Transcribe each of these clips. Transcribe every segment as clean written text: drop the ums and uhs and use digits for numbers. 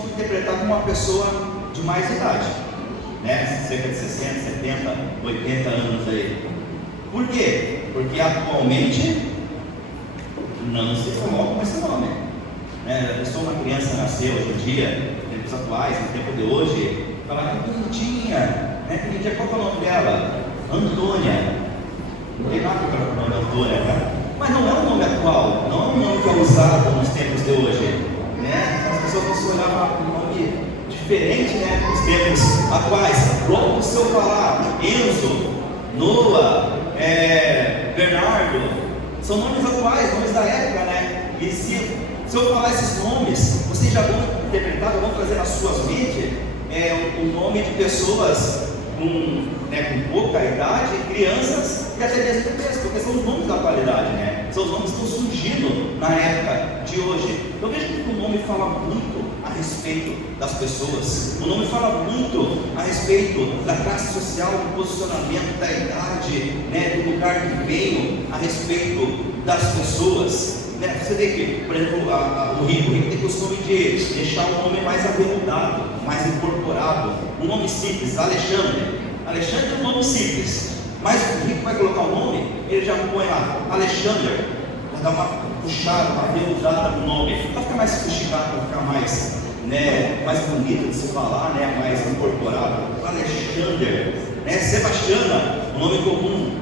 vão interpretar como uma pessoa de mais idade, né? Cerca de 60, 70, 80 anos aí. Por quê? Porque atualmente não se coloca com esse nome, né? A pessoa, uma criança nasceu hoje em dia, em tempos atuais, no tempo de hoje, fala que bonitinha, né? Que bonitinha, qual é o nome dela? Antônia. Não tem nada para o nome Antônia, né? Mas não é um nome atual, não é um nome que é usado nos tempos de hoje, né? As pessoas vão se olhar para um nome diferente, né? Nos tempos atuais. Logo, se eu falar Enzo, Noah, Bernardo, são nomes atuais, nomes da época, né? E se eu falar esses nomes, vocês já vão interpretar, já vão trazer na suas mentes o nome de pessoas com pouca idade, crianças e até mesmo bebês, porque são os nomes da atualidade, né? São os nomes que estão surgindo na época de hoje. Eu vejo que o nome fala muito a respeito das pessoas, o nome fala muito a respeito da classe social, do posicionamento, da idade, né? Do lugar que veio, a respeito das pessoas. Você vê que, por exemplo, o rico tem costume de deixar um nome mais aveludado, mais incorporado, um nome simples, Alexandre. Alexandre é um nome simples, mas o rico vai colocar o nome, ele já põe lá, Alexandre, vai dar uma puxada, uma aveludada no nome, para ficar mais sofisticado, para ficar mais bonito de se falar, né? Mais incorporado. Alexandre, né? Sebastiana, um nome comum,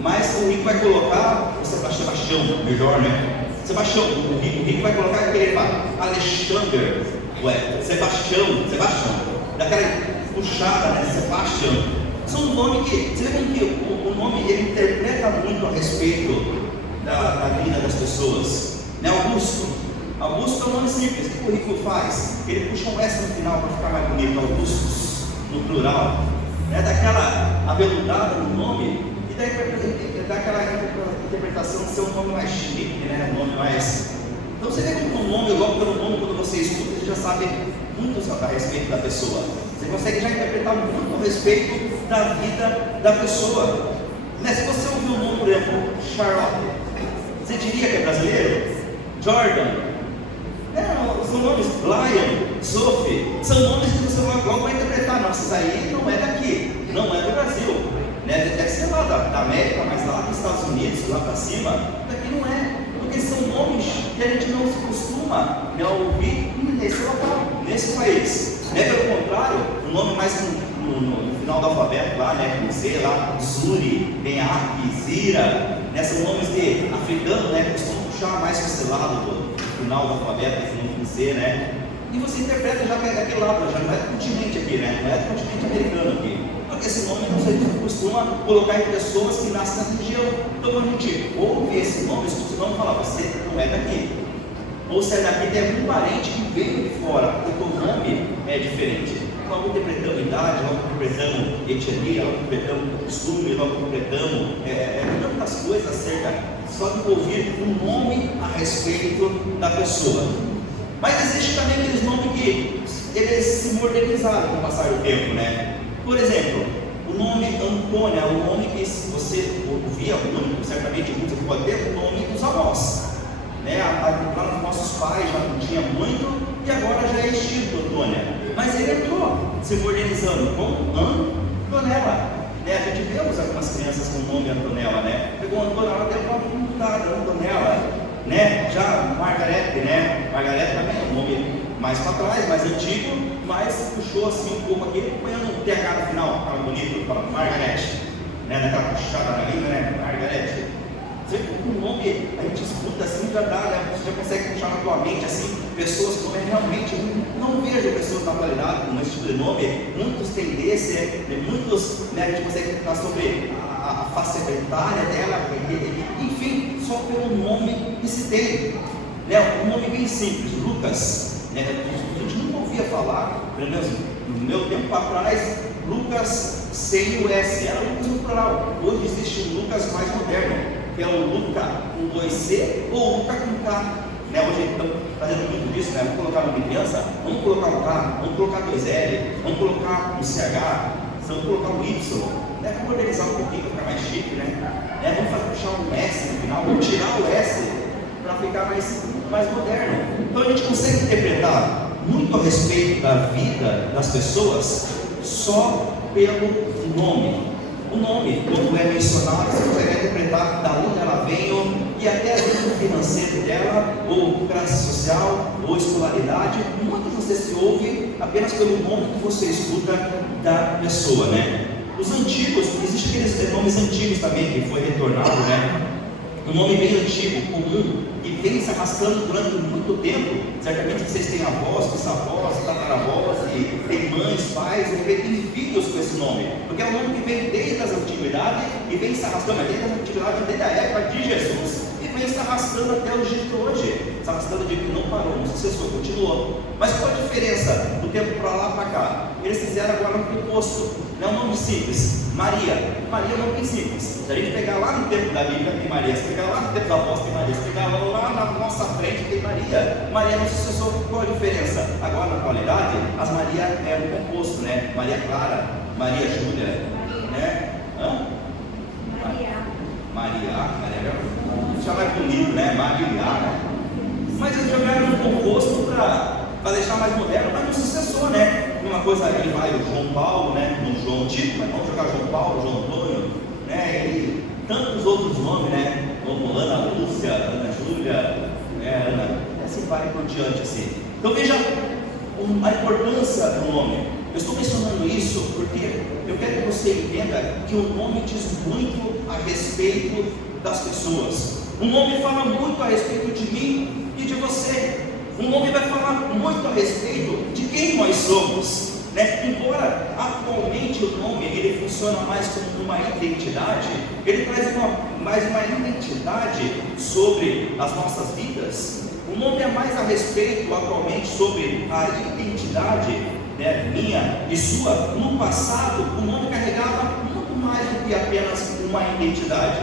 mas o rico vai colocar o Sebastião, melhor, né? Sebastião, o rico vai colocar aquele Alexandre, Sebastião, daquela puxada, né? Sebastião. São nomes que, você vê que o nome ele interpreta muito a respeito da vida das pessoas, né? Augusto é um nome simples. O que o rico faz? Ele puxa um S no final para ficar mais bonito, Augustus, no plural, né? Daquela aveludada no nome e daquela interpretação de ser um nome mais chique, né? Um nome mais. Então você vê que o nome, logo pelo nome, quando você escuta, você já sabe muito a respeito da pessoa. Você consegue já interpretar muito a respeito da vida da pessoa. Né? Se você ouvir o nome, por exemplo, Charlotte, você diria que é brasileiro? Jordan, são nomes, Lion, Sophie, são nomes que você logo vai interpretar. Não, esses aí não é daqui, não é do Brasil, né? Deve ser lá da América, mas lá dos Estados Unidos, lá para cima, daqui não é, porque são nomes que a gente não se costuma ouvir nesse local, nesse país. Né? Pelo contrário, o nome mais no final do alfabeto lá, né? Com Z lá, Zuri, Benaki, Zira, né? São nomes de africano, né? Que costumam puxar mais para esse lado do final do alfabeto, com Z, né? E você interpreta já daquele lado, já não é do continente aqui, né? Não é do continente americano aqui. Porque esse nome você costuma colocar em pessoas que nascem nessa região. Então quando a gente ouve esse nome, escuta esse nome e fala, você não é daqui. Ou se é daqui, tem algum parente que veio de fora, porque o nome é diferente. Logo interpretamos idade, logo interpretamos etnia, logo interpretamos costume, logo interpretamos tantas coisas acerca só de ouvir um nome a respeito da pessoa. Mas existe também aqueles nomes que eles se modernizaram com o passar do tempo, né? Por exemplo, o nome Antônia é um nome que você ouvia muito, certamente muito, você pode ter o nome dos avós. Né? Lá nos nossos pais já não tinha muito e agora já é estilo Antônia. Mas ele entrou se modernizando com Antonella. Né? A gente vemos algumas crianças com o nome Antonella, né? Pegou Antonella, deu uma mudada, Antonella, né? Já Margarete, né? Margarete também é um nome mais para trás, mais antigo, mas puxou assim um pouco aqui, põendo um TH no final, fala bonito, fala Margarete, né? Daquela puxada na língua, né? Margarete. O nome a gente escuta assim, já dá, né? Você já consegue puxar na tua mente assim, pessoas que realmente não vejo pessoas na atualidade com esse tipo de nome. Muitos têm desse, muitos, né? A gente consegue falar sobre a face etária dela, enfim, só pelo nome que se tem, né? Um nome bem simples, Lucas, né? A gente nunca ouvia falar, pelo menos no meu tempo atrás, Lucas sem o S, era Lucas no plural. Hoje existe um Lucas mais moderno, que é o Luca com 2C ou Luca com K. Né? Hoje estamos fazendo muito disso, né? Vamos colocar uma criança, vamos colocar um K, vamos colocar 2L, vamos colocar um CH, vamos colocar um Y. Né? Vamos modernizar um pouquinho para ficar mais chique, né? Vamos puxar um S no final, vamos tirar o S para ficar mais moderno. Então a gente consegue interpretar muito a respeito da vida das pessoas só pelo nome. O nome, quando é mencionado, você consegue interpretar da onde ela veio e até a vida financeira dela, ou classe social, ou escolaridade. Muitas vezes se ouve apenas pelo nome que você escuta da pessoa, né? Os antigos, existem aqueles nomes antigos também, que foi retornado, né? Um nome bem antigo, comum, que vem se arrastando durante muito tempo. Certamente vocês têm avós, bisavós, tataravós, e tem mães, pais, e tem filhos com esse nome, porque é um nome que vem desde as antiguidades e vem se arrastando, desde as antiguidades, desde a época de Jesus, e vem se arrastando até os dias de hoje, se arrastando de que não parou, não cessou, continuou. Mas qual a diferença do tempo para lá para cá? Eles fizeram agora um composto, não é um nome simples. Maria é um nome bem simples. Se a gente pegar lá no tempo da Bíblia, tem Maria. Se pegar lá no tempo da apóstola, tem Maria. Se pegar lá na nossa frente, tem Maria. Maria não sucessor. Qual a diferença? Agora, na atualidade, as Maria é um composto, né? Maria Clara, Maria Júlia, né? Maria, já mais bonito, né? Maria, né? Mas eles jogaram um composto para deixar mais moderno, mas no sucessor, né? Uma coisa, ele vai o João Paulo, né? No João Tito, mas vamos jogar João Paulo, João Antônio, né? E tantos outros nomes, né? Como Ana Lúcia, Ana Júlia, né? Ana, assim vai por diante, assim. Então veja a importância do nome. Eu estou mencionando isso porque eu quero que você entenda que o nome diz muito a respeito das pessoas. O nome fala muito a respeito de mim e de você. O nome vai falar muito a respeito de quem nós somos, né? Embora atualmente o nome ele funciona mais como uma identidade, ele traz mais uma identidade sobre as nossas vidas. O nome é mais a respeito atualmente sobre a identidade, né, minha e sua. No passado, o nome carregava muito mais do que apenas uma identidade.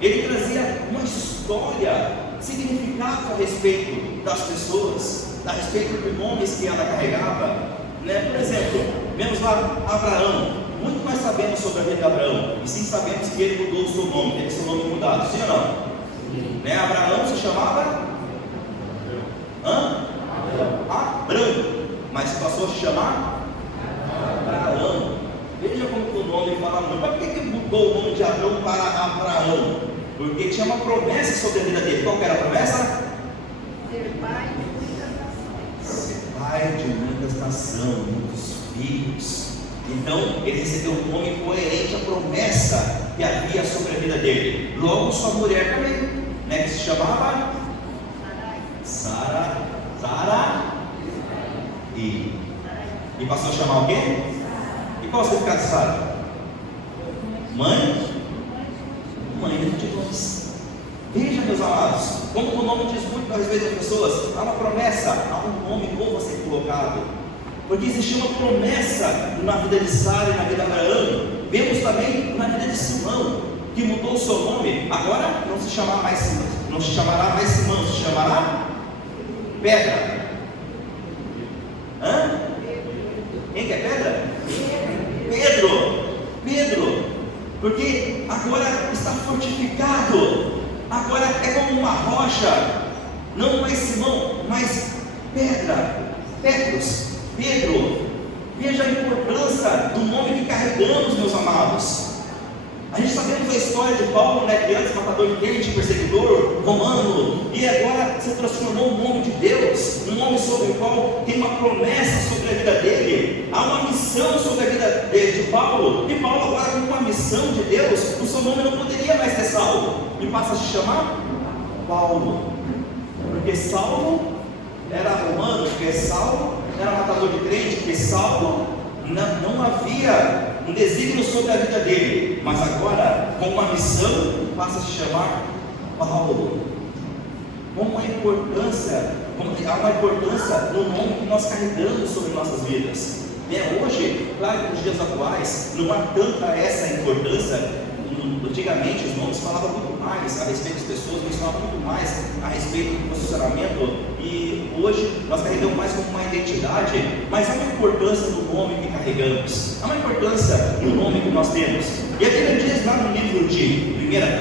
Ele trazia uma história, significado a respeito das pessoas, a respeito dos nomes que ela carregava, né? Por exemplo, vemos lá Abraão. Muito nós sabemos sobre a vida de Abraão, e sim sabemos que ele mudou o seu nome, teve seu nome mudado, sim ou não? Sim. Né? Abraão se chamava Abrão, mas passou a se chamar Abraão. Veja como o nome fala muito. Mas por que mudou o nome de Abrão para Abraão? Porque tinha uma promessa sobre a vida dele. Qual que era a promessa? Ser pai de muitas nações. Ser pai de muitas nações, muitos filhos. Então ele recebeu um nome coerente à promessa que havia sobre a vida dele. Logo sua mulher também, né, que se chamava Sara. E passou a chamar o quê? E qual o significado de Sara? Mãe de nós. Veja, meus amados, como o nome diz muito a respeito das pessoas. Há uma promessa, há um nome novo a ser colocado, porque existia uma promessa na vida de Sara e na vida de Abraão. Vemos também na vida de Simão, que mudou o seu nome. Agora não se chamará mais Simão, se chamará Pedra. Quem que é Pedra? Pedro, porque agora está fortificado, agora é como uma rocha, não mais Simão, mas Pedro. Veja a importância do nome que carregamos, meus amados. A gente sabemos a história de Paulo, né, que antes matador de crente, perseguidor romano, e agora se transformou um nome de Deus, um nome sobre o qual tem uma promessa sobre a vida dele. Há uma missão sobre a vida de Paulo, e Paulo agora com uma missão de Deus, o seu nome não poderia mais ser Saulo, e passa a se chamar Paulo, porque Saulo era romano, porque Saulo era matador de crente, porque Saulo não havia um desígnio sobre a vida dele, mas agora, com uma missão, passa a se chamar Paulo. Há uma importância no nome que nós carregamos sobre nossas vidas. Hoje, claro que nos dias atuais, não há tanta essa importância. Antigamente, os nomes falavam muito mais a respeito das pessoas, mencionavam muito mais a respeito do posicionamento, e hoje nós carregamos mais como uma identidade, mas há uma importância no nome que carregamos, há uma importância no nome que nós temos. E a Bíblia diz lá no livro de 1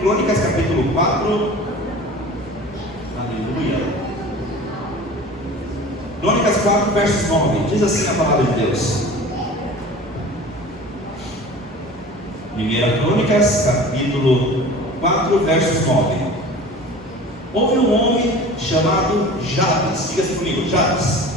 Crônicas, capítulo 4, aleluia, 4, versos 9, diz assim a palavra de Deus. 1 Crônicas, capítulo 4, versos 9. Houve um homem chamado Jabes, diga-se comigo, Jabes,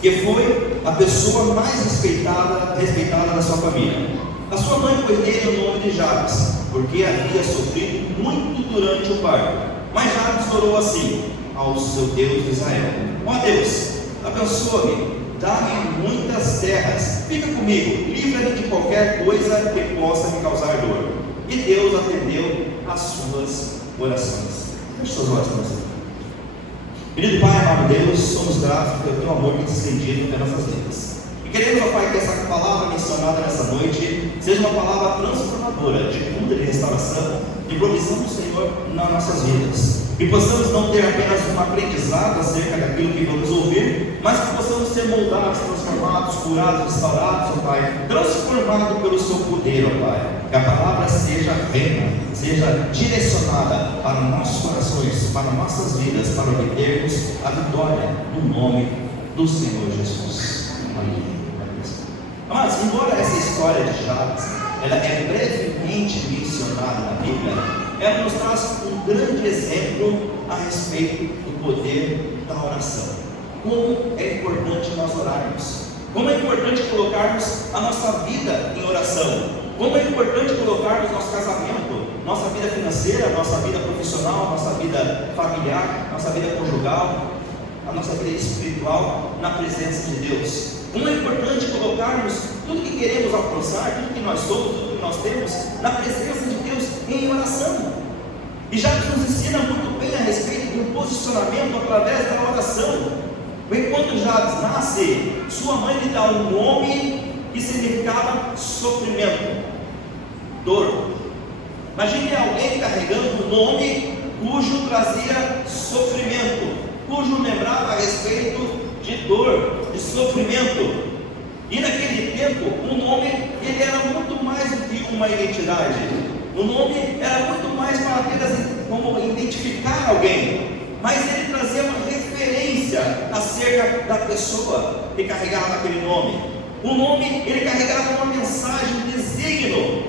que foi a pessoa mais respeitada da sua família. A sua mãe pôs nele o nome de Jabes, porque havia sofrido muito durante o parto. Mas Jabes orou assim ao seu Deus de Israel: ó Deus, abençoa-me, dá-me muitas terras, fica comigo, livra-me de qualquer coisa que possa me causar dor. E Deus atendeu às suas orações. Feche seus olhos para você. Querido Pai, amado Deus, somos gratos pelo teu amor que te estendido pelas nossas vidas. E queremos, ó Pai, que essa palavra mencionada nessa noite seja uma palavra transformadora, de cura, de restauração, de provisão do Senhor nas nossas vidas. Que possamos não ter apenas um aprendizado acerca daquilo que vamos ouvir, mas que possamos ser moldados, transformados, curados, restaurados, ó Pai, transformados pelo seu poder, ó Pai. Que a palavra seja rema, seja direcionada para nossos corações, para nossas vidas, para obtermos a vitória no nome do Senhor Jesus. Amém. Mas, embora essa história de Jabes ela é brevemente mencionada na Bíblia, ela nos traz um grande exemplo a respeito do poder da oração. Como é importante nós orarmos, como é importante colocarmos a nossa vida em oração, como é importante colocarmos nosso casamento, nossa vida financeira, nossa vida profissional, nossa vida familiar, nossa vida conjugal, a nossa vida espiritual na presença de Deus. Como é importante colocarmos tudo que queremos alcançar, tudo que nós somos, tudo que nós temos, na presença de Deus em oração. E já nos ensina muito bem a respeito do posicionamento através da oração. Enquanto Jabes nasce, sua mãe lhe dá um nome que significava sofrimento, dor. Imagine alguém carregando um nome cujo trazia sofrimento, cujo lembrava a respeito de dor, de sofrimento. E naquele tempo, o nome ele era muito mais do que uma identidade. O nome era muito mais para apenas como identificar alguém, mas ele trazia uma referência acerca da pessoa que carregava aquele nome. O nome ele carregava uma mensagem, um desígnio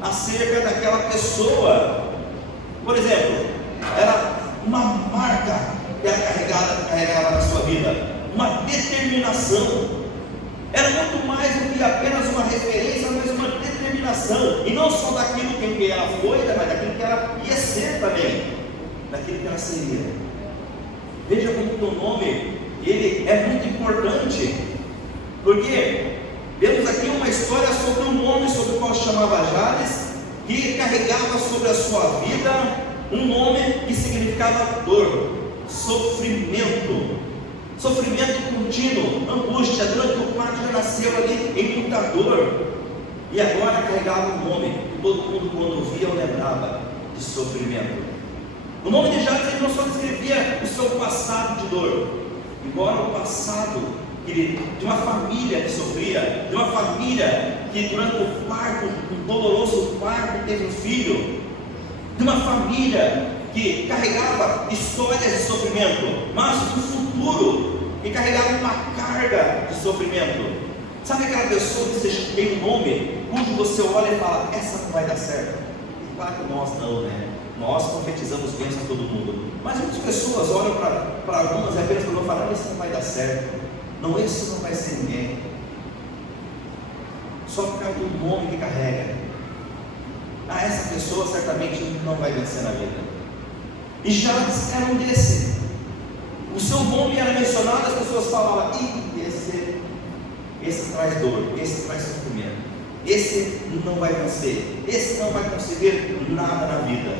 acerca daquela pessoa. Por exemplo, era uma marca que era carregava na sua vida, uma determinação. Era muito mais do que apenas uma referência, mas uma determinação, e não só daquilo que ela foi, mas daquilo que ela ia ser também, daquilo que ela seria. Veja como o teu nome ele é muito importante, porque vemos aqui uma história sobre um homem sobre o qual se chamava Jabes, que carregava sobre a sua vida um nome que significava dor, sofrimento contínuo, angústia. Durante o parto já nasceu ali em muita dor, e agora carregava um nome que todo mundo, quando via, o lembrava de sofrimento. O nome de Jabes ele não só descrevia o seu passado de dor, embora o passado de uma família que sofria, de uma família que durante o parto, um doloroso parto, teve um filho, de uma família que carregava histórias de sofrimento, mas no futuro que carregava uma carga de sofrimento. Sabe aquela pessoa que você tem um nome cujo você olha e fala: essa não vai dar certo? E claro que nós não, né? Nós profetizamos bênção a todo mundo, mas muitas pessoas olham para algumas e apenas para falar: esse não vai dar certo, não, esse não vai ser ninguém, só por causa do nome que carrega. Essa pessoa certamente não vai vencer na vida. E Jabes era um desse. O seu nome era mencionado, as pessoas falavam: esse traz dor, esse traz sofrimento, esse não vai vencer, esse não vai conseguir nada na vida,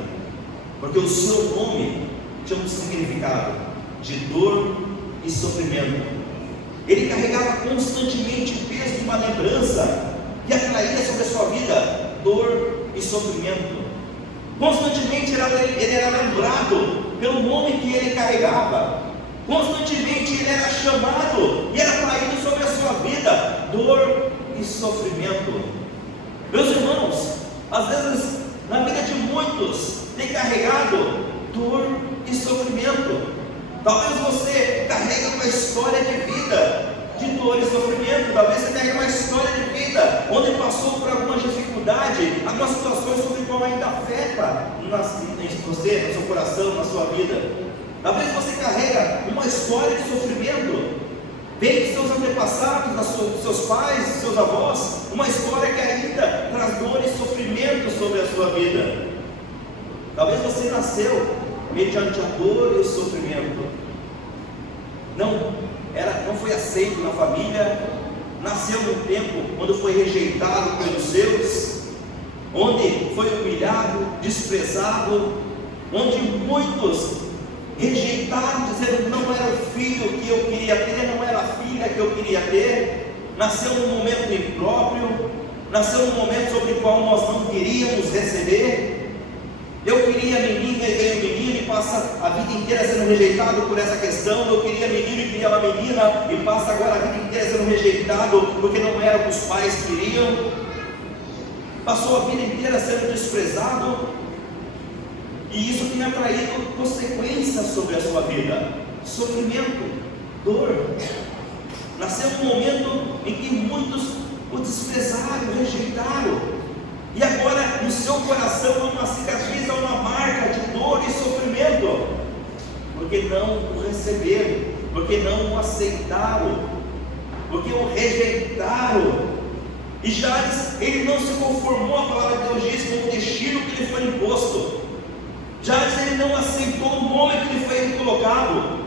porque o seu nome tinha um significado de dor e sofrimento. Ele carregava constantemente o peso de uma lembrança que atraía sobre a sua vida dor e sofrimento. Constantemente ele era lembrado pelo nome que ele carregava. Constantemente ele era chamado e era traído sobre a sua vida dor e sofrimento. Meus irmãos, às vezes na vida de muitos tem carregado dor e sofrimento. Talvez você carregue uma história de vida dor e sofrimento. Talvez você tenha uma história de vida onde passou por alguma dificuldade, algumas situações sobre qual ainda afeta em você, no seu coração, na sua vida. Talvez você carrega uma história de sofrimento, vem de seus antepassados, dos seus pais, dos seus avós, uma história que ainda traz dor e sofrimento sobre a sua vida. Talvez você nasceu mediante a dor e o sofrimento, não foi aceito na família, nasceu num tempo onde foi rejeitado pelos seus, onde foi humilhado, desprezado, onde muitos rejeitaram, dizendo não era o filho que eu queria ter, não era a filha que eu queria ter. Nasceu num momento impróprio, nasceu num momento sobre o qual nós não queríamos receber. Eu queria menina e veio menino e passa a vida inteira sendo rejeitado por essa questão. Eu queria menino e queria uma menina e passa agora a vida inteira sendo rejeitado porque não era o que os pais queriam. Passou a vida inteira sendo desprezado, e isso tem atraído consequências sobre a sua vida, sofrimento, dor. Nasceu um momento em que muitos o desprezaram, rejeitaram, e agora no seu coração há uma cicatriz, há uma marca de dor e sofrimento, porque não o receberam, porque não o aceitaram, porque o rejeitaram. E Jabes, ele não se conformou, a palavra de Deus diz, com o destino que lhe foi imposto. Jabes, ele não aceitou o nome que lhe foi colocado.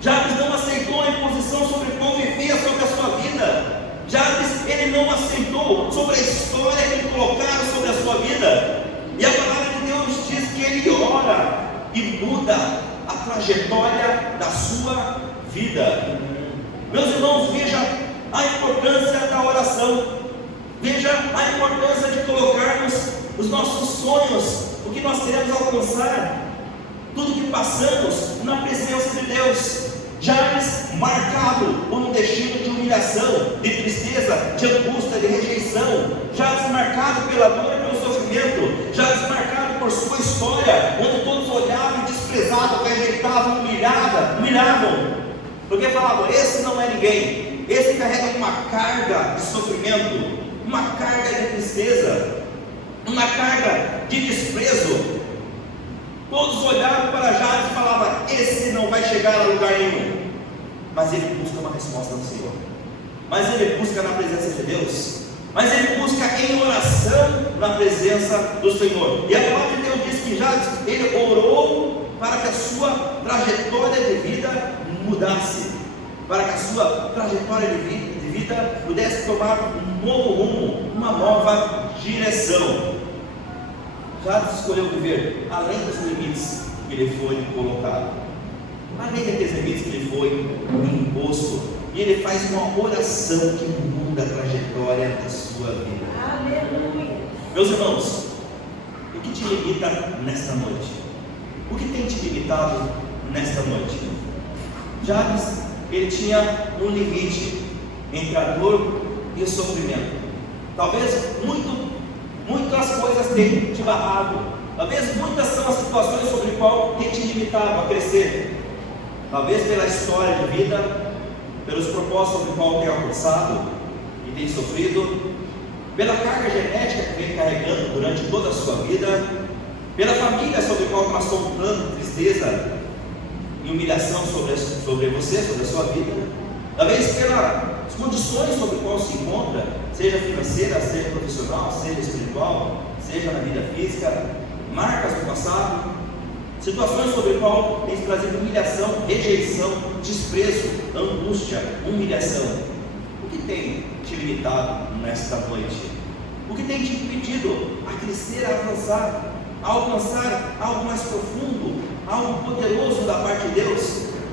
Jabes não aceitou a imposição sobre como vivia sobre a sua vida. Jabes, ele não aceitou sobre a história que lhe colocaram sobre a sua vida. E a palavra de Deus diz que ele ora e muda a trajetória da sua vida. Meus irmãos, veja a importância da oração. Veja a importância de colocarmos os nossos sonhos, o que nós queremos alcançar, tudo que passamos na presença de Deus. Jabes marcado por um destino de humilhação, de tristeza, de angústia, de rejeição. Jabes marcado pela dor e pelo sofrimento. Jabes marcado por sua história, onde todos olhavam e desprezavam, rejeitavam, humilhavam, porque falavam: esse não é ninguém, esse carrega uma carga de sofrimento, uma carga de tristeza, uma carga de desprezo. Todos olhavam para Jabes e falavam: esse não vai chegar a lugar nenhum. Mas ele busca uma resposta do Senhor, mas ele busca na presença de Deus, mas ele busca em oração na presença do Senhor. E a palavra de Deus diz que Jabes, ele orou para que a sua trajetória de vida mudasse, para que a sua trajetória de vida pudesse tomar um novo rumo, uma nova direção. Jabes escolheu viver além dos limites que lhe foi colocado, além daqueles limites que lhe foi imposto, e ele faz uma oração que muda a trajetória da sua vida. Aleluia. Meus irmãos, o que te limita nesta noite? O que tem te limitado nesta noite? Jabes, ele tinha um limite entre a dor e o sofrimento. Talvez muitas coisas têm te barrado. Talvez muitas são as situações sobre as quais tem te limitado a crescer. Talvez pela história de vida, pelos propósitos sobre os quais tem alcançado e tem sofrido, pela carga genética que vem carregando durante toda a sua vida, pela família sobre a qual passou um plano de tristeza e humilhação sobre você, sobre a sua vida. Talvez pelas condições sobre as quais se encontra, seja financeira, seja profissional, seja espiritual, seja na vida física, marcas do passado, situações sobre as quais tem trazido humilhação, rejeição, desprezo, angústia, humilhação. O que tem te limitado nesta noite? O que tem te impedido a crescer, a alcançar algo mais profundo, algo poderoso da parte de Deus?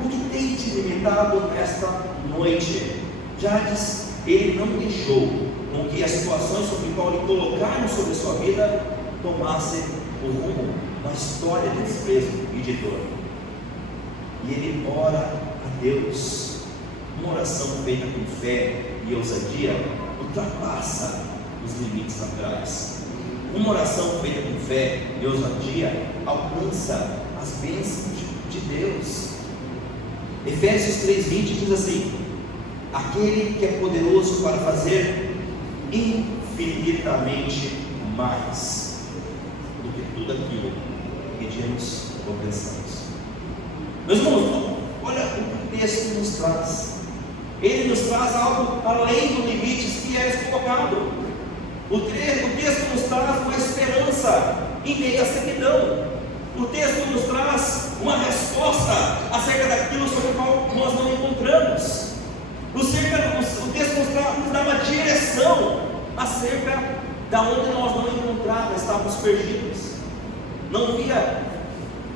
O que tem te limitado nesta noite? Jabes, ele não deixou com que as situações sobre as quais lhe colocaram sobre a sua vida tomassem o rumo, uma história de desprezo e de dor. E ele ora a Deus. Uma oração feita com fé e ousadia ultrapassa os limites naturais. Uma oração feita com fé e ousadia alcança as bênçãos de Deus. Efésios 3:20 diz assim: aquele que é poderoso para fazer infinitamente mais do que tudo aquilo que pedimos ou pensamos. Meus irmãos, olha o que o texto nos traz. Ele nos traz algo além dos limites que é colocado. O texto nos traz uma esperança em meio à sequidão. O texto nos traz uma resposta acerca daquilo sobre o qual nós não encontramos. O texto nos dá uma direção acerca da onde nós não encontrávamos, estávamos perdidos. Não havia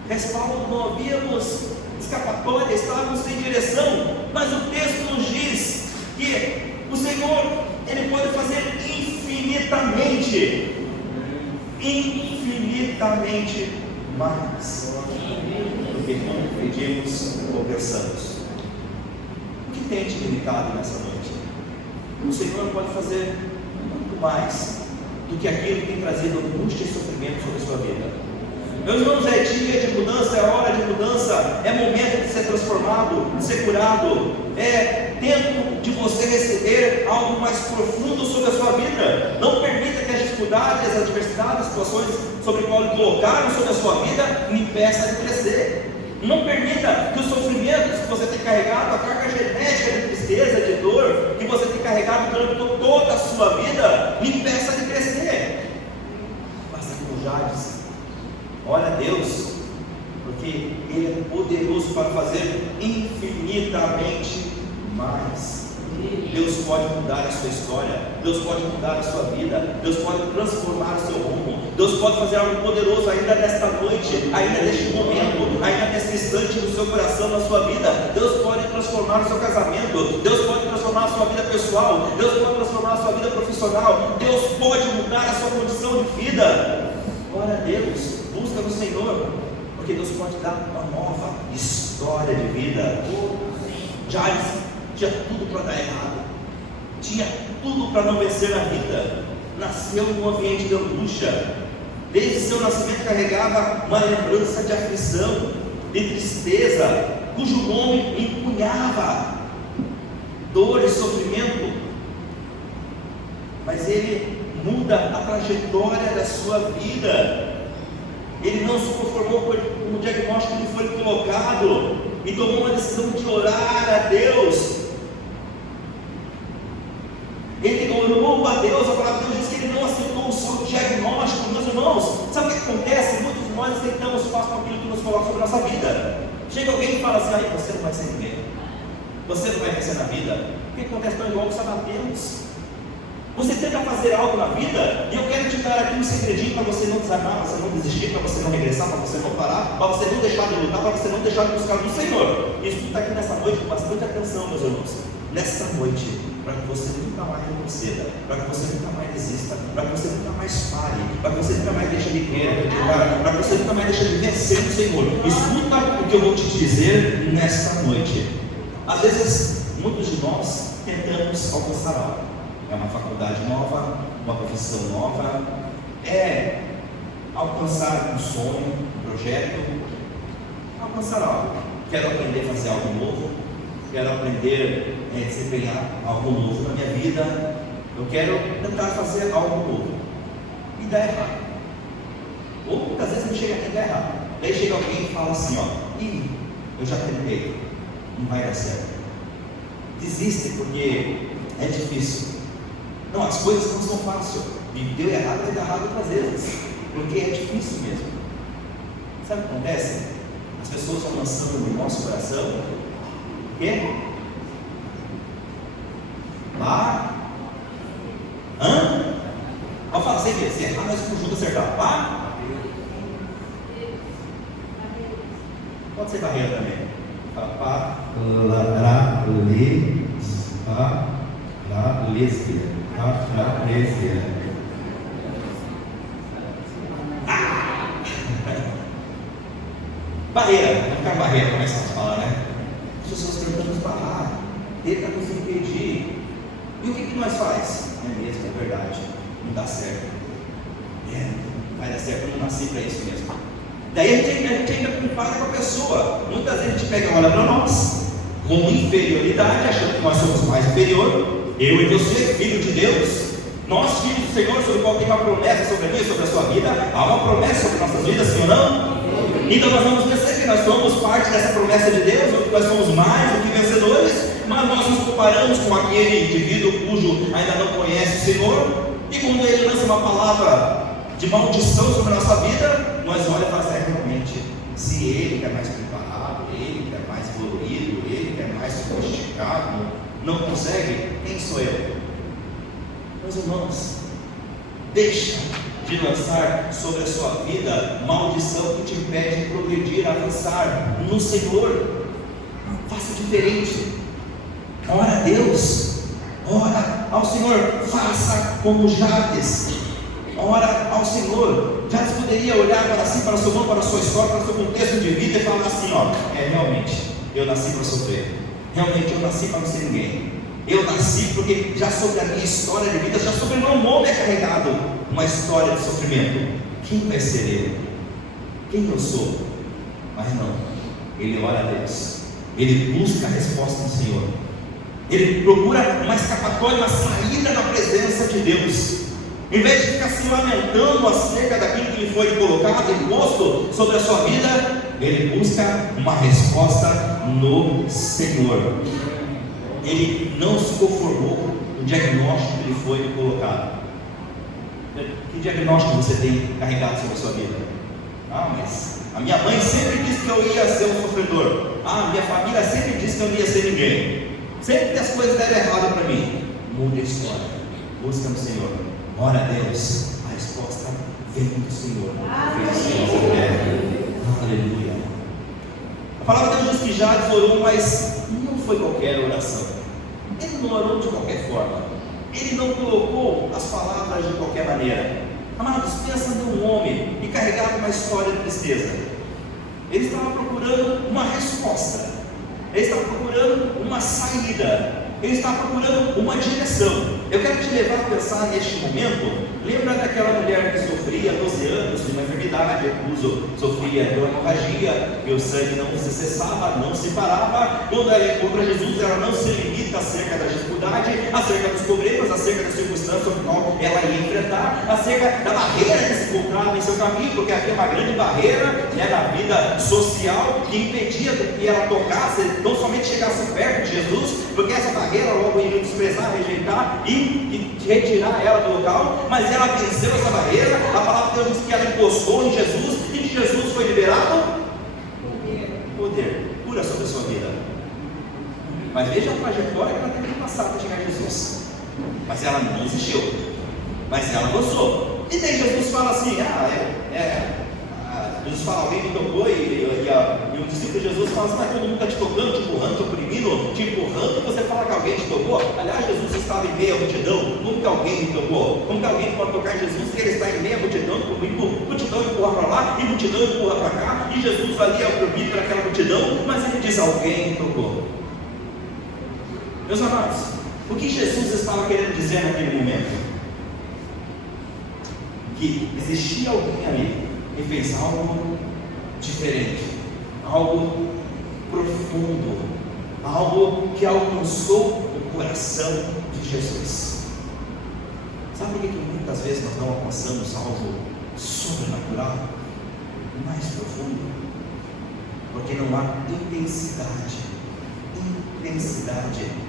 respaldo, não havíamos escapatória, estávamos sem direção. Mas o texto nos diz que o Senhor, Ele pode fazer infinitamente mais do que quando pedimos ou pensamos. O que tem te limitado nessa noite? O Senhor pode fazer muito mais do que aquilo que tem trazido angústia e sofrimento sobre a sua vida. Meus irmãos, é dia de mudança, é hora de mudança, é momento de ser transformado, de ser curado, é tempo de você receber algo mais profundo sobre a sua vida. Não permita que as dificuldades, as adversidades, as situações sobre qual colocaram sobre a sua vida me impeçam de crescer. Não permita que os sofrimentos que você tem carregado, a carga genética de tristeza, de dor, que você tem carregado durante toda a sua vida, me impeça de crescer. Faça como Jades. Olha a Deus, porque Ele é poderoso para fazer infinitamente mais. Deus pode mudar a sua história, Deus pode mudar a sua vida, Deus pode transformar o seu rumo, Deus pode fazer algo poderoso ainda nesta noite, ainda neste momento, ainda nesse instante no seu coração, na sua vida. Deus pode transformar o seu casamento, Deus pode transformar a sua vida pessoal, Deus pode transformar a sua vida profissional, Deus pode mudar a sua condição de vida. Glória a Deus. Busca no Senhor, porque Deus pode dar uma nova história de vida. Jades tinha tudo para dar errado, tinha tudo para não vencer na vida, nasceu num ambiente de angústia, desde seu nascimento carregava uma lembrança de aflição, de tristeza, cujo nome empunhava dor e sofrimento, mas ele muda a trajetória da sua vida. Ele não se conformou com o diagnóstico que foi colocado e tomou uma decisão de orar a Deus. Ele orou a Deus, a palavra de Deus diz que ele não aceitou o seu diagnóstico. Meus irmãos, sabe o que acontece? Muitos de nós aceitamos fácil aquilo que nos coloca sobre a nossa vida. Chega alguém e fala assim: você não vai ser ninguém, você não vai crescer na vida. O que acontece? Nós logo sabatemos. Você tenta fazer algo na vida, e eu quero te dar aqui um segredinho para você não desarmar, para você não desistir, para você não regressar, para você não parar, para você não deixar de lutar, para você não deixar de buscar no Senhor. Isso está aqui nessa noite com bastante atenção, meus irmãos. Nessa noite, para que você nunca mais retroceda, para que você nunca mais desista, para que você nunca mais pare, para que você nunca mais deixe de querer acreditar, para que você nunca mais deixe de vencer no Senhor. Escuta o que eu vou te dizer nesta noite. Às vezes, muitos de nós tentamos alcançar algo. É uma faculdade nova, uma profissão nova, é alcançar um sonho, um projeto, alcançar algo. Quero aprender a fazer algo novo, quero aprender a desempenhar algo novo na minha vida, eu quero tentar fazer algo novo, e dá errado, ou muitas vezes não chega a dar errado. Daí chega alguém e fala assim: eu já tentei, não vai dar certo, desiste porque é difícil. Não, as coisas não são fáceis. E deu errado, vai dar errado outras vezes, porque é difícil mesmo. Sabe o que acontece? As pessoas vão lançando no nosso coração o quê? Vamos falar assim: se errar, nós vamos juntos acertar. Pode ser barreira também. Barreira, não ficar barreira, começa a falar, né? As pessoas tentam nos barrar, tentam nos impedir. E o que nós faz? É mesmo, é verdade, não dá certo. Vai dar certo, eu não nasci para isso mesmo. Daí a gente ainda compara com a pessoa. Muitas vezes a gente pega e olha para nós com inferioridade, achando que nós somos mais inferior. Eu e você, filho de Deus, nós, filhos do Senhor, sobre o qual tem uma promessa sobre a minha e sobre a sua vida. Há uma promessa sobre nossas vidas, sim ou não? Então nós vamos perceber que nós somos parte dessa promessa de Deus, que nós somos mais do que vencedores, mas nós nos comparamos com aquele indivíduo cujo ainda não conhece o Senhor, e quando ele lança uma palavra de maldição sobre a nossa vida, nós olhamos e falamos, realmente, se ele que é mais preparado, ele que é mais evoluído, ele que é mais sofisticado, não consegue, quem sou eu? Meus irmãos, deixa de lançar sobre a sua vida maldição que te impede de progredir, avançar no Senhor. Faça diferente. Ora a Deus, ora ao Senhor, faça como Jabes. Ora ao Senhor. Jabes poderia olhar para si, para o seu nome, para a sua história, para o seu contexto de vida e falar assim: realmente, eu nasci para sofrer. Realmente, eu nasci para não ser ninguém. Eu nasci porque já sobre a minha história de vida, já sobre o meu nome é carregado uma história de sofrimento. Quem vai ser eu? Quem eu sou? Mas não, ele ora a Deus, ele busca a resposta do Senhor, ele procura uma escapatória, uma saída na presença de Deus. Em vez de ficar se lamentando acerca daquilo que lhe foi colocado, imposto sobre a sua vida, ele busca uma resposta no Senhor. Ele não se conformou com o diagnóstico que lhe foi colocado. Que diagnóstico você tem carregado sobre a sua vida? Mas a minha mãe sempre disse que eu ia ser um sofredor. Minha família sempre disse que eu não ia ser ninguém. Sempre que as coisas deram errado para mim. Muda a história, busca no Senhor, ora a Deus, a resposta vem do Senhor. Aleluia. A palavra de Deus diz que Jabes orou, mas não foi qualquer oração. Ele não orou de qualquer forma. Ele não colocou as palavras de qualquer maneira. Amados, pensa num homem e carregava uma história de tristeza. Ele estava procurando uma resposta. Ele estava procurando uma saída. Ele estava procurando uma direção. Eu quero te levar a pensar neste momento. Lembra daquela mulher que sofria 12 anos de uma enfermidade, sofria de uma hemorragia, e o sangue não se cessava, não se parava. Quando ela encontra Jesus, ela não se limita acerca da dificuldade, acerca dos problemas, acerca das circunstâncias sobre qual ela ia enfrentar, acerca da barreira que se encontrava em seu caminho, porque havia uma grande barreira na vida social que impedia que ela tocasse, não somente chegasse perto de Jesus, porque essa barreira logo iria desprezar, rejeitar e retirar ela do local, mas ela venceu essa barreira. A palavra de Deus diz que ela encostou em Jesus, e de Jesus foi liberado poder, cura sobre a sua vida. Mas veja a trajetória que ela teve que passar para chegar a Jesus. Mas ela não desistiu, mas ela avançou. E daí Jesus fala assim: Jesus fala, alguém me tocou, e o discípulo de Jesus fala assim: mas todo mundo está te tocando, te empurrando, te oprimindo, te empurrando, e você fala que alguém te tocou? Aliás, Jesus estava em meio à multidão. Como que alguém me tocou? Como que alguém pode tocar em Jesus se ele está em meio à multidão? Multidão empurra para lá e multidão empurra para cá, e Jesus ali é oprimido por aquela multidão, mas ele diz: alguém me tocou. Meus amados, o que Jesus estava querendo dizer naquele momento? Que existia alguém ali e fez algo diferente, algo profundo, algo que alcançou o coração de Jesus. Sabe por que muitas vezes nós não alcançamos algo sobrenatural, mais profundo? Porque não há intensidade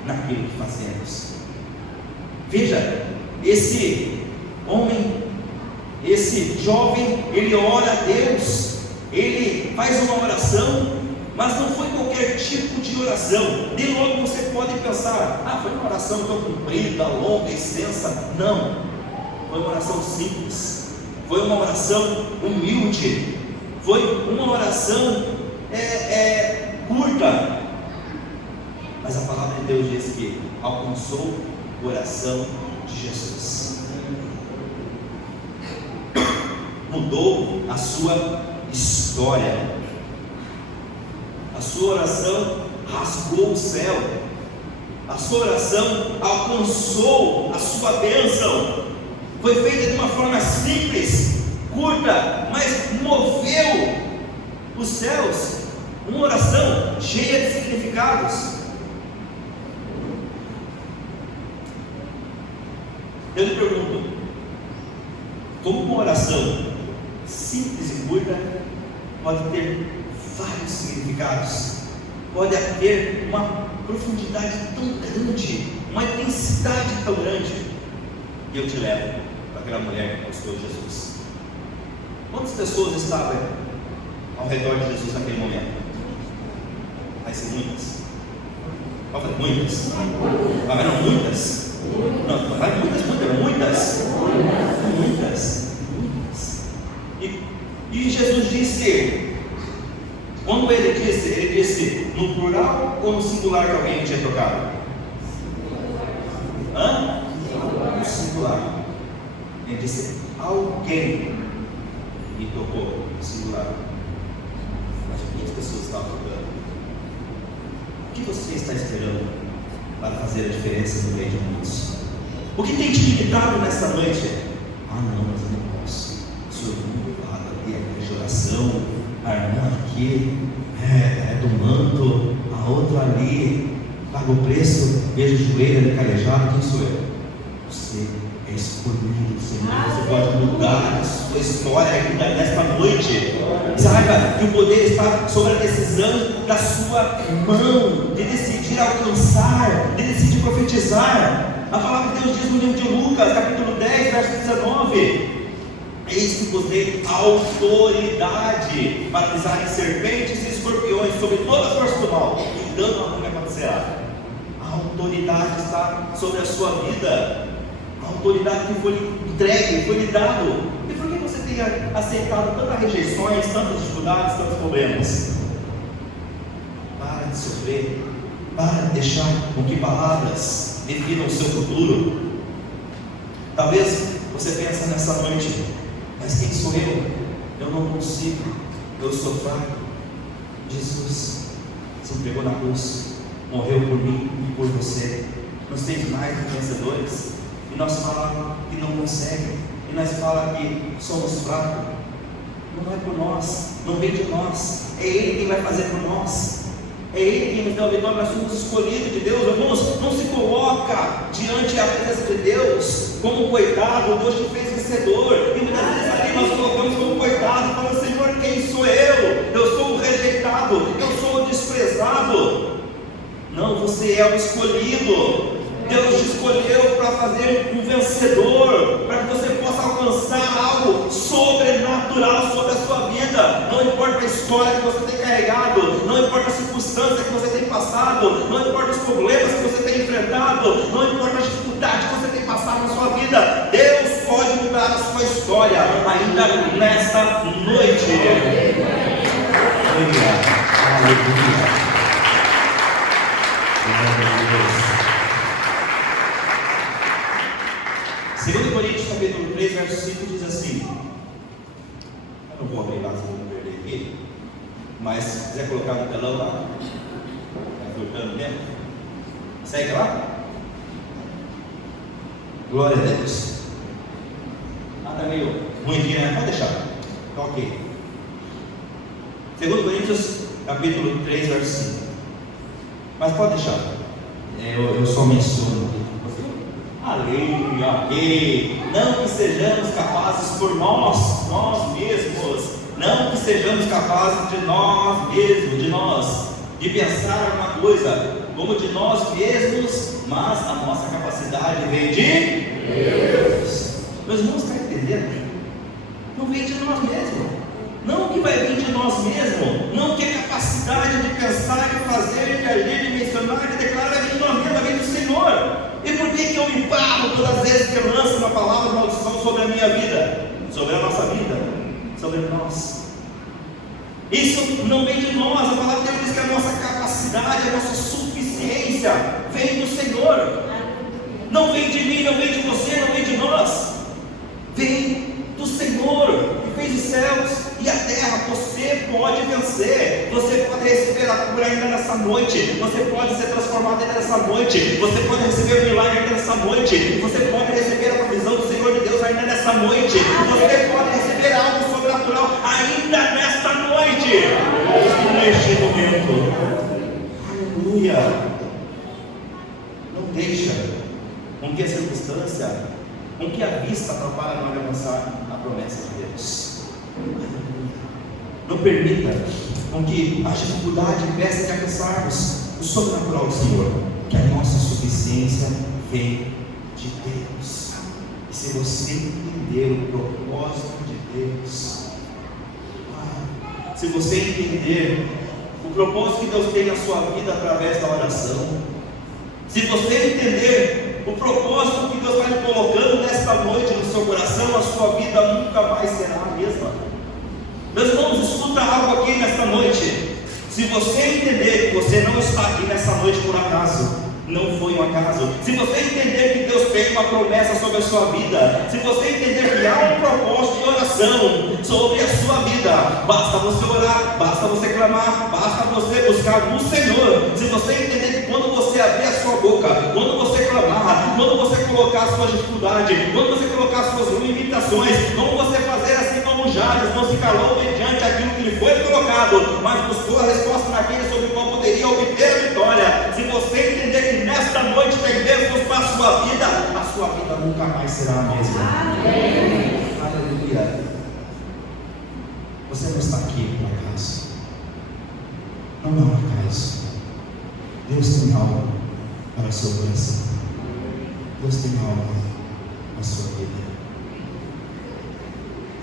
naquilo que fazemos. Veja, esse homem, esse jovem, ele ora a Deus, ele faz uma oração, mas não foi qualquer tipo de oração. De logo você pode pensar: foi uma oração tão comprida, longa, extensa. Não, foi uma oração simples, foi uma oração humilde, foi uma oração curta. Mas a palavra de Deus diz que alcançou o coração de Jesus. Mudou a sua história. A sua oração rasgou o céu. A sua oração alcançou a sua bênção. Foi feita de uma forma simples, curta, mas moveu os céus. Uma oração cheia de significados. Eu lhe pergunto, como uma oração simples e curta pode ter vários significados, pode ter uma profundidade tão grande, uma intensidade tão grande, e eu te levo para aquela mulher que buscou Jesus. Quantas pessoas estavam ao redor de Jesus naquele momento? Vai ser muitas. Vai ser muitas. Vai não muitas? Não, vai muitas. E Jesus disse, quando ele disse no plural ou no singular que alguém tinha tocado? No singular. Ele disse, alguém me tocou no singular. Mas muitas pessoas estavam tocando. O que você está esperando para fazer a diferença no meio de muitos? O que tem te limitado nessa noite? Não, mas eu não posso. O senhor lado ali, a oração, a irmã aqui é do manto, a outra ali paga o preço, vejo o joelho ali calejado. Quem sou eu? Você é escolhido, Senhor. Você pode mudar a sua história ainda nesta noite. Saiba que o poder está sobre a decisão da sua mão, de decidir alcançar, de decidir profetizar. A palavra de Deus diz no livro de Lucas, capítulo 10, verso 19: eis que vos dei autoridade para pisar em serpentes e escorpiões, sobre toda a força do mal, e dano algum acontecerá. A autoridade está sobre a sua vida, a autoridade que foi entregue, foi lhe dado. E por que você tem aceitado tantas rejeições, tantas dificuldades, tantos problemas? Para de sofrer, para de deixar com que palavras definam o seu futuro. Talvez você pense nessa noite, mas quem sou eu? Eu não consigo, eu sou fraco. Jesus se entregou na cruz, morreu por mim e por você, nos fez mais do que vencedores. E nós falamos que não consegue, e nós falamos que somos fracos. Não é por nós, não vem de nós, é Ele quem vai fazer por nós. É Ele quem nos deu a vitória. Nós somos escolhidos de Deus, irmãos. Não se coloca diante da presença de Deus como coitado. Deus te fez vencedor. E muitas vezes aqui nós colocamos como coitado, falando: Senhor, quem sou eu? Eu sou o rejeitado, eu sou o desprezado. Não, você é o escolhido. Deus te escolheu para fazer um vencedor, para que você possa alcançar algo sobrenatural sobre a sua vida. Não importa a história que você tem carregado, não importa a circunstância que você tem passado, não importa os problemas que você tem enfrentado, não importa as dificuldades que você tem passado na sua vida, Deus pode mudar a sua história ainda nesta noite. Aleluia. Segundo Coríntios capítulo 3, verso 5 diz assim, eu não vou abrir lá, se eu não perder aqui, mas se quiser colocar no telão lá, está cortando mesmo, segue lá, glória a Deus. Está meio ruim aqui, né? Pode deixar, está ok. Segundo Coríntios capítulo 3, verso 5, mas pode deixar, eu só menciono aqui. Aleluia, ok. Não que sejamos capazes por nós mesmos, não que sejamos capazes de nós mesmos, de pensar alguma coisa como de nós mesmos, mas a nossa capacidade vem de Deus. Meus irmãos, estão entendendo? Não vem de nós mesmos, não que vai vir de nós mesmos, não que a capacidade de pensar, de fazer, de agir, de mencionar, de declarar vai vir de nós mesmos, vai vir do Senhor. E por que eu me paro todas as vezes que eu lanço uma palavra de maldição sobre a minha vida, sobre a nossa vida, sobre nós? Isso não vem de nós. A palavra de Deus diz que a nossa capacidade, a nossa suficiência vem do Senhor. Não vem de mim, não vem de você, não vem de nós. Vem do Senhor, que fez os céus e a terra. Você pode vencer, você pode receber a cura ainda nessa noite, você pode ser transformado ainda nessa noite, você pode receber o milagre ainda nessa noite, você pode receber a provisão do Senhor de Deus ainda nessa noite, você pode receber algo sobrenatural ainda nesta noite, neste momento. Aleluia. Não deixa com que a circunstância com que a vista atrapalha na hora de alcançar a promessa de Deus. Não permita com que a dificuldade impeça de alcançarmos o sobrenatural do Senhor, que a nossa suficiência vem de Deus. E se você entender o propósito de Deus, se você entender o propósito que Deus tem na sua vida através da oração, se você entender o propósito que Deus vai lhe colocando nesta noite no seu coração, a sua vida nunca mais será a mesma. Meus irmãos, escuta algo aqui nesta noite. Se você entender que você não está aqui nessa noite por acaso, não foi um acaso. Se você entender que Deus tem uma promessa sobre a sua vida, se você entender que há um propósito de oração sobre a sua vida, basta você orar, basta você clamar, basta você buscar no Senhor. Se você entender que quando você abrir a sua boca, quando você clamar, quando você colocar a sua dificuldade, quando você colocar as suas limitações, quando você fazer assim como Jabes, não se calou mediante aquilo que lhe foi colocado, mas buscou a resposta naquele sobre o qual poderia obter a vitória. Se você entender que nesta noite tem Deus para a sua vida nunca mais será a mesma. Amém. Aleluia. Você não está aqui por acaso. Não é um acaso. Deus tem algo para o seu coração. Deus tem algo para a sua vida.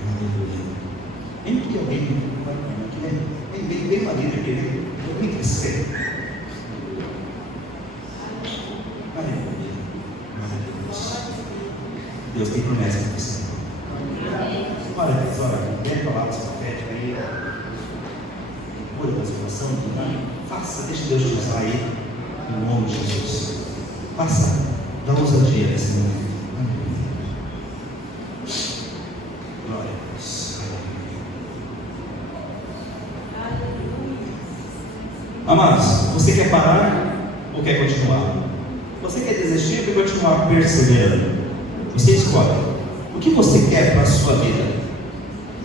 Aleluia. Vem aqui alguém, vem para líder aqui, vem crescer. Aleluia. Deus tem promessa para você. Olha, vem palavras proféticas aí, cura da situação, faça, deixa Deus te usar aí, em nome de Jesus. Faça, dá ousadia nesse momento. Glória a Deus. Amados, você quer parar ou quer continuar? Você quer desistir ou quer continuar perseverando? Você escolhe. O que você quer para a sua vida?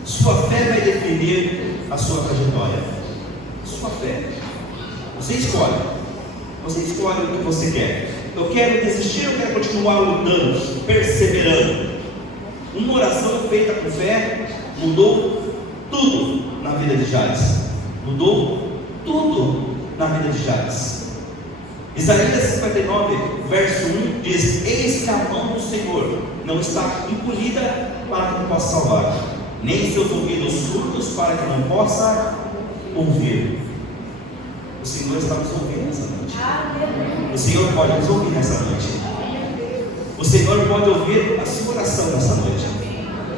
Sua fé vai definir a sua trajetória. Sua fé. Você escolhe. Você escolhe o que você quer. Eu quero desistir ou eu quero continuar lutando, perseverando? Uma oração feita com fé mudou tudo na vida de Jabes. Mudou tudo na vida de Jabes. Isaías 59, verso 1 diz: eis que a mão do Senhor não está encolhida para que não possa salvar, nem seus ouvidos surdos para que não possa ouvir. O Senhor está nos ouvindo nessa noite. O Senhor pode nos ouvir nessa noite. O Senhor pode ouvir a sua oração nessa noite.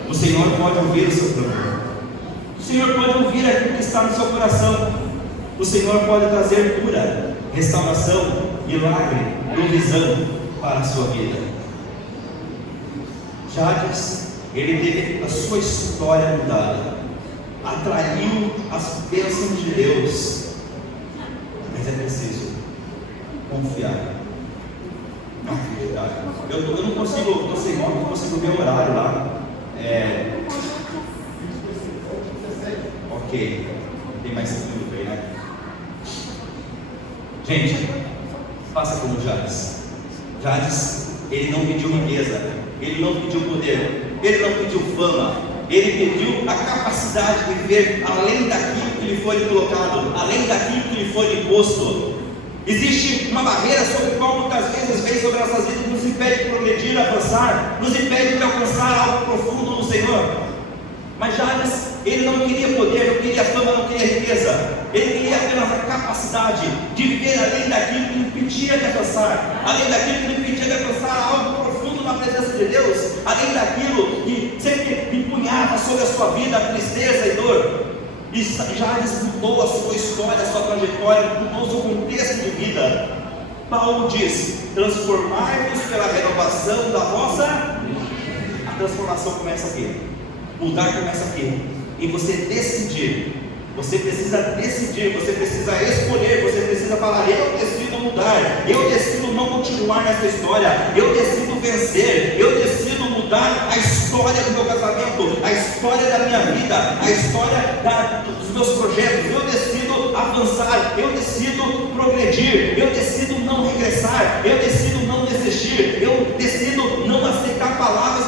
O Senhor pode ouvir o seu clamor. O Senhor pode ouvir aquilo que está no seu coração. O Senhor pode trazer cura, restauração, milagre, provisão para a sua vida. Jabes, ele teve a sua história mudada, atraiu as bênçãos de Deus, mas é preciso confiar, acreditar. Eu não consigo, estou sem nome, não consigo ver o horário lá. Ok, tem mais 5 minutos aí, né? Gente, faça como Jabes. Jabes, ele não pediu riqueza, ele não pediu poder, ele não pediu fama, ele pediu a capacidade de ver além daquilo que lhe foi colocado, além daquilo que lhe foi imposto. Existe uma barreira sobre a qual muitas vezes vem sobre nossas vidas, nos impede de progredir, avançar, nos impede de alcançar algo profundo no Senhor. Mas Jabes, ele não queria poder, não queria fama, não queria riqueza. Ele queria apenas a capacidade de viver além daquilo que lhe impedia de alcançar, além daquilo que lhe impedia de alcançar algo profundo na presença de Deus, além daquilo que sempre empunhava sobre a sua vida a tristeza e dor. E Jabes mudou a sua história, a sua trajetória, mudou o seu contexto de vida. Paulo diz: transformai-vos pela renovação da vossa. A transformação começa aqui. Mudar começa aqui. E você decidir. Você precisa decidir, você precisa escolher, você precisa falar: eu decido mudar, eu decido não continuar nessa história, eu decido vencer, eu decido mudar a história do meu casamento, a história da minha vida, a história dos meus projetos. Eu decido avançar, eu decido progredir, eu decido não regressar, eu decido não desistir, eu decido não aceitar palavras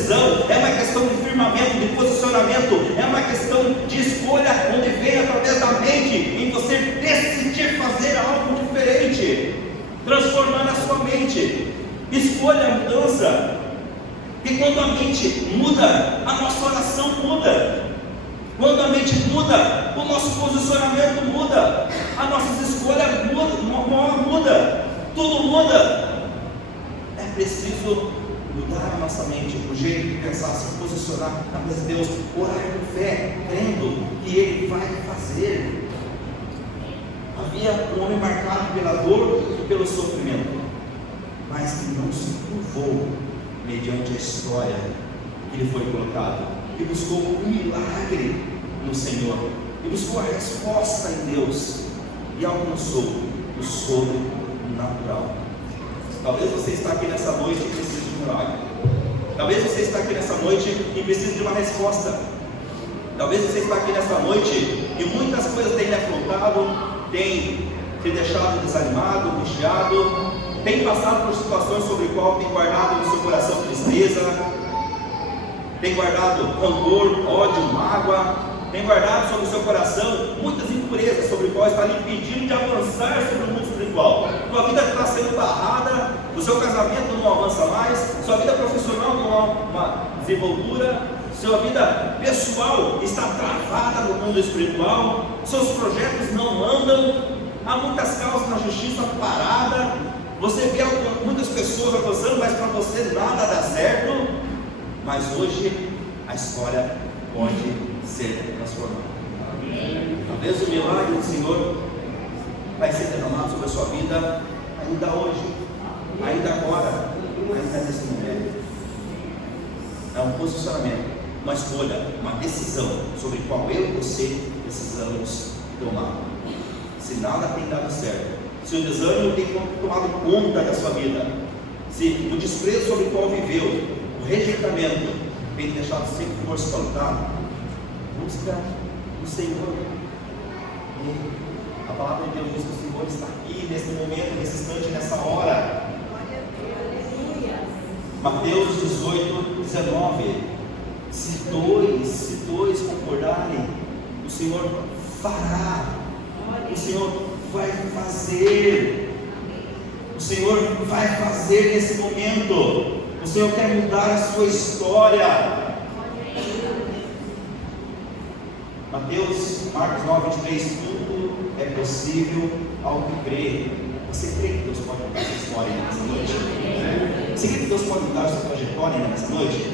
decisão, é uma questão de firmamento, de posicionamento, é uma questão de escolha, onde vem através da mente, em você decidir fazer algo diferente, transformar a sua mente. Escolha a mudança, e quando a mente muda, a nossa oração muda. Quando a mente muda, o nosso posicionamento muda, as nossas escolhas muda, tudo muda. É preciso mudar a nossa mente, o jeito de pensar, se posicionar na presença de Deus, orar com fé, crendo que Ele vai fazer. Havia um homem marcado pela dor e pelo sofrimento, mas que não se curvou mediante a história que lhe foi colocada, e buscou um milagre no Senhor, e buscou a resposta em Deus, e alcançou o sobrenatural. Talvez você está aqui nessa noite e precise de um milagre. Talvez você está aqui nessa noite e precise de uma resposta. Talvez você está aqui nessa noite e muitas coisas têm lhe afrontado, têm te deixado desanimado, angustiado, tem passado por situações sobre as quais tem guardado no seu coração tristeza, tem guardado rancor, ódio, mágoa, tem guardado sobre o seu coração muitas impurezas sobre as quais está lhe impedindo de avançar sobre o mundo espiritual. Sua vida está sendo barrada, o seu casamento não avança mais, sua vida profissional não há uma desenvoltura, sua vida pessoal está travada no mundo espiritual, seus projetos não andam, há muitas causas na justiça parada. Você vê muitas pessoas avançando, mas para você nada dá certo. Mas hoje a história pode ser transformada. Talvez o milagre do Senhor vai ser derramado sobre a sua vida ainda hoje, ainda agora, ainda nesse momento. É um posicionamento, uma escolha, uma decisão sobre qual eu e você precisamos tomar. Se nada tem dado certo, se o desânimo tem tomado conta da sua vida, se o desprezo sobre o qual viveu, o rejeitamento tem deixado sem força para lutar, busca o Senhor. A palavra de Deus diz que o Senhor está aqui nesse momento, nesse instante, nessa hora. Mateus 18, 19. Se dois concordarem, o Senhor fará, o Senhor vai fazer, o Senhor vai fazer nesse momento. O Senhor quer mudar a sua história. Marcos 9, 23, tudo é possível ao que crê. Você crê que Deus pode mudar a sua história nessa noite? Você crê que Deus pode mudar a sua trajetória nessa noite?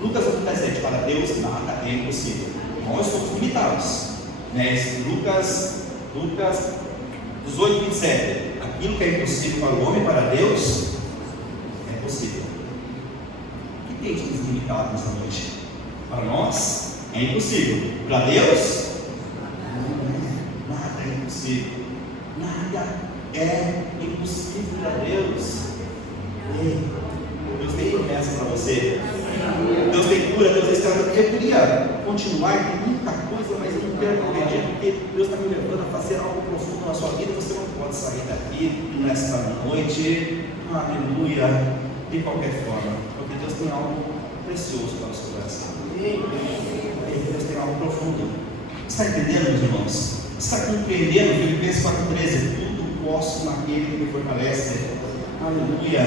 Lucas 17, para Deus nada é impossível. Nós somos limitados, né? Lucas 18, 27. Aquilo que é impossível para o homem, para Deus é possível. O que tem de nos limitado nessa noite? Para nós é impossível, para Deus nada é impossível. Nada é impossível para Deus. Deus tem promessa para você. Deus tem cura, Deus tem esperança. Eu queria continuar, tem muita coisa, mas eu não quero progredir, porque Deus está me levando a fazer algo profundo na sua vida. Você não pode sair daqui nesta noite, aleluia, de qualquer forma, porque Deus tem algo precioso para o seu coração. Deus tem algo profundo. Você está entendendo, meus irmãos? Você está compreendendo? Filipenses 4,13, tudo posso naquele que me fortalece. Aleluia.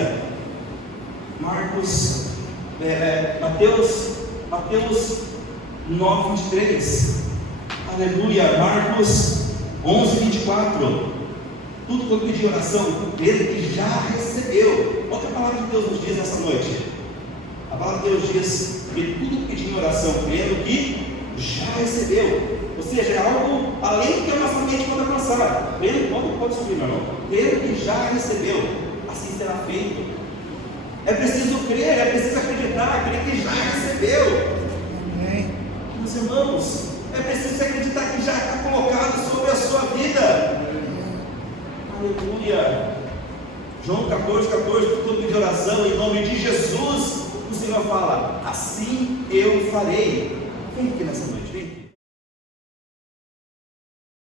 Mateus 9, 23. Aleluia. Marcos 11, 24. Tudo quanto pedir oração, ele já recebeu. Outra palavra de Deus nos diz nessa noite. A palavra de Deus diz que tudo que pedir em oração, crendo que já recebeu. Ou seja, é algo além do que a nossa mente pode alcançar. Crendo, pode subir, meu irmão. Crendo que já recebeu, assim será feito. É preciso crer, é preciso acreditar, crer que já recebeu. Meus irmãos, é preciso acreditar que já está colocado sobre a sua vida. Aleluia. João 14, 14, tudo de oração em nome de Jesus. O Senhor fala, assim eu farei. Quem que